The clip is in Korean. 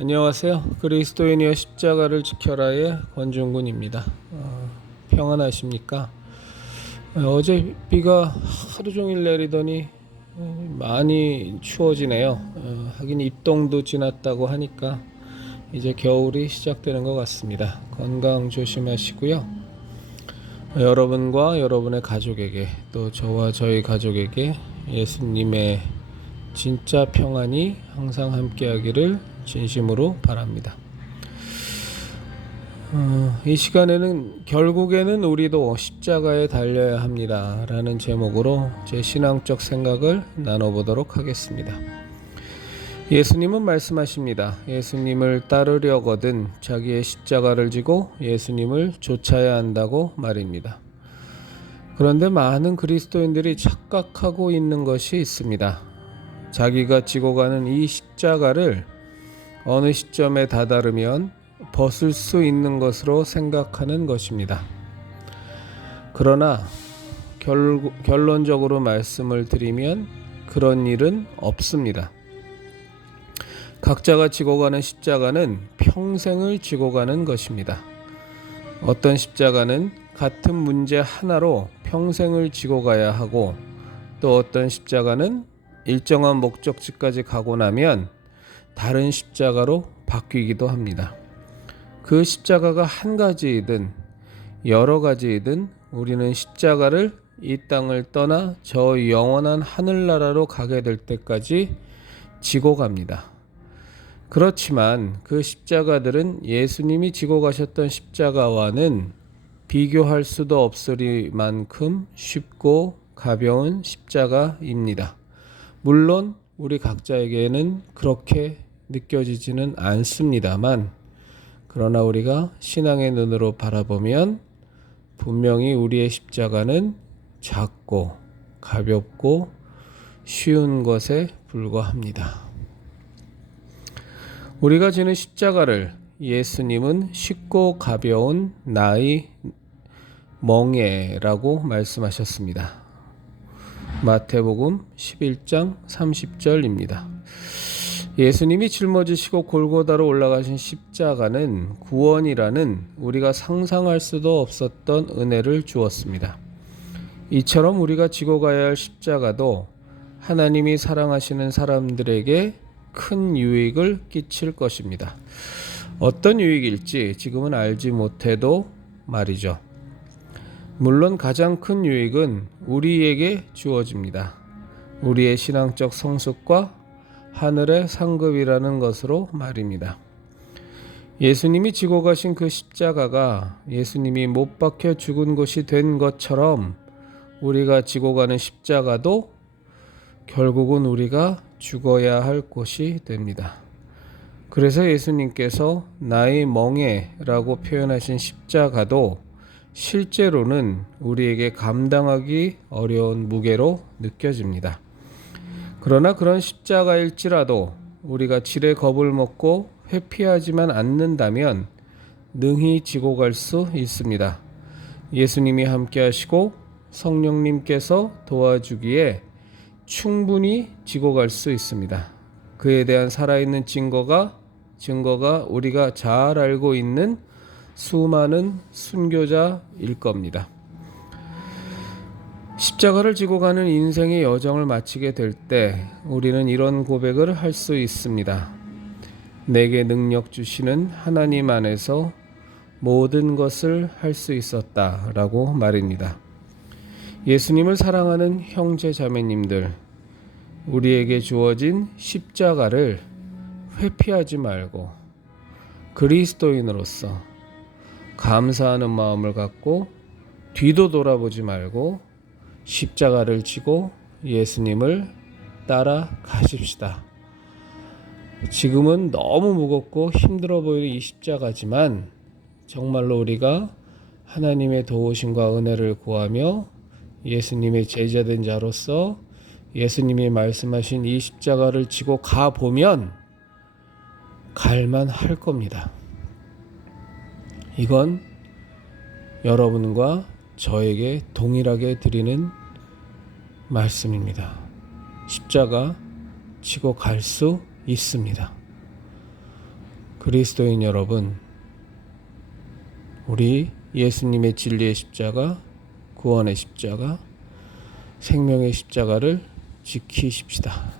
안녕하세요. 그리스도인이여 십자가를 지켜라의 권중군입니다. 평안하십니까? 어제 비가 하루 종일 내리더니 많이 추워지네요. 하긴 입동도 지났다고 하니까 이제 겨울이 시작되는 것 같습니다. 건강 조심하시고요. 여러분과 여러분의 가족에게 또 저와 저희 가족에게 예수님의 진짜 평안이 항상 함께하기를 진심으로 바랍니다. 이 시간에는 결국에는 우리도 십자가에 달려야 합니다 라는 제목으로 제 신앙적 생각을 나눠보도록 하겠습니다. 예수님은 말씀하십니다. 예수님을 따르려거든 자기의 십자가를 지고 예수님을 쫓아야 한다고 말입니다. 그런데 많은 그리스도인들이 착각하고 있는 것이 있습니다. 자기가 지고 가는 이 십자가를 어느 시점에 다다르면 벗을 수 있는 것으로 생각하는 것입니다. 그러나 결론적으로 말씀을 드리면 그런 일은 없습니다. 각자가 지고 가는 십자가는 평생을 지고 가는 것입니다. 어떤 십자가는 같은 문제 하나로 평생을 지고 가야 하고, 또 어떤 십자가는 일정한 목적지까지 가고 나면 다른 십자가로 바뀌기도 합니다. 그 십자가가 한 가지이든 여러 가지이든 우리는 십자가를 이 땅을 떠나 저 영원한 하늘나라로 가게 될 때까지 지고 갑니다. 그렇지만 그 십자가들은 예수님이 지고 가셨던 십자가와는 비교할 수도 없으리만큼 쉽고 가벼운 십자가입니다. 물론 우리 각자에게는 그렇게 느껴지지는 않습니다만, 그러나 우리가 신앙의 눈으로 바라보면 분명히 우리의 십자가는 작고 가볍고 쉬운 것에 불과합니다. 우리가 지는 십자가를 예수님은 쉽고 가벼운 나의 멍에라고 말씀하셨습니다. 마태복음 11장 30절입니다. 예수님이 짊어지시고 골고다로 올라가신 십자가는 구원이라는 우리가 상상할 수도 없었던 은혜를 주었습니다. 이처럼 우리가 지고 가야 할 십자가도 하나님이 사랑하시는 사람들에게 큰 유익을 끼칠 것입니다. 어떤 유익일지 지금은 알지 못해도 말이죠. 물론 가장 큰 유익은 우리에게 주어집니다. 우리의 신앙적 성숙과 하늘의 상급이라는 것으로 말입니다. 예수님이 지고 가신 그 십자가가 예수님이 못 박혀 죽은 것이 된 것처럼 우리가 지고 가는 십자가도 결국은 우리가 죽어야 할 것이 됩니다. 그래서 예수님께서 나의 멍에라고 표현하신 십자가도 실제로는 우리에게 감당하기 어려운 무게로 느껴집니다. 그러나 그런 십자가일지라도 우리가 질의 겁을 먹고 회피하지만 않는다면 능히 지고 갈 수 있습니다. 예수님이 함께 하시고 성령님께서 도와주기에 충분히 지고 갈 수 있습니다. 그에 대한 살아있는 증거가 우리가 잘 알고 있는 수많은 순교자일 겁니다. 십자가를 지고 가는 인생의 여정을 마치게 될 때 우리는 이런 고백을 할 수 있습니다. 내게 능력 주시는 하나님 안에서 모든 것을 할 수 있었다 라고 말입니다. 예수님을 사랑하는 형제 자매님들, 우리에게 주어진 십자가를 회피하지 말고 그리스도인으로서 감사하는 마음을 갖고 뒤도 돌아보지 말고 십자가를 지고 예수님을 따라가십시다. 지금은 너무 무겁고 힘들어 보이는 이 십자가지만 정말로 우리가 하나님의 도우심과 은혜를 구하며 예수님의 제자된 자로서 예수님이 말씀하신 이 십자가를 지고 가보면 갈만할 겁니다. 이건 여러분과 저에게 동일하게 드리는 말씀입니다. 십자가 지고 갈 수 있습니다. 그리스도인 여러분, 우리 예수님의 진리의 십자가, 구원의 십자가, 생명의 십자가를 지키십시다.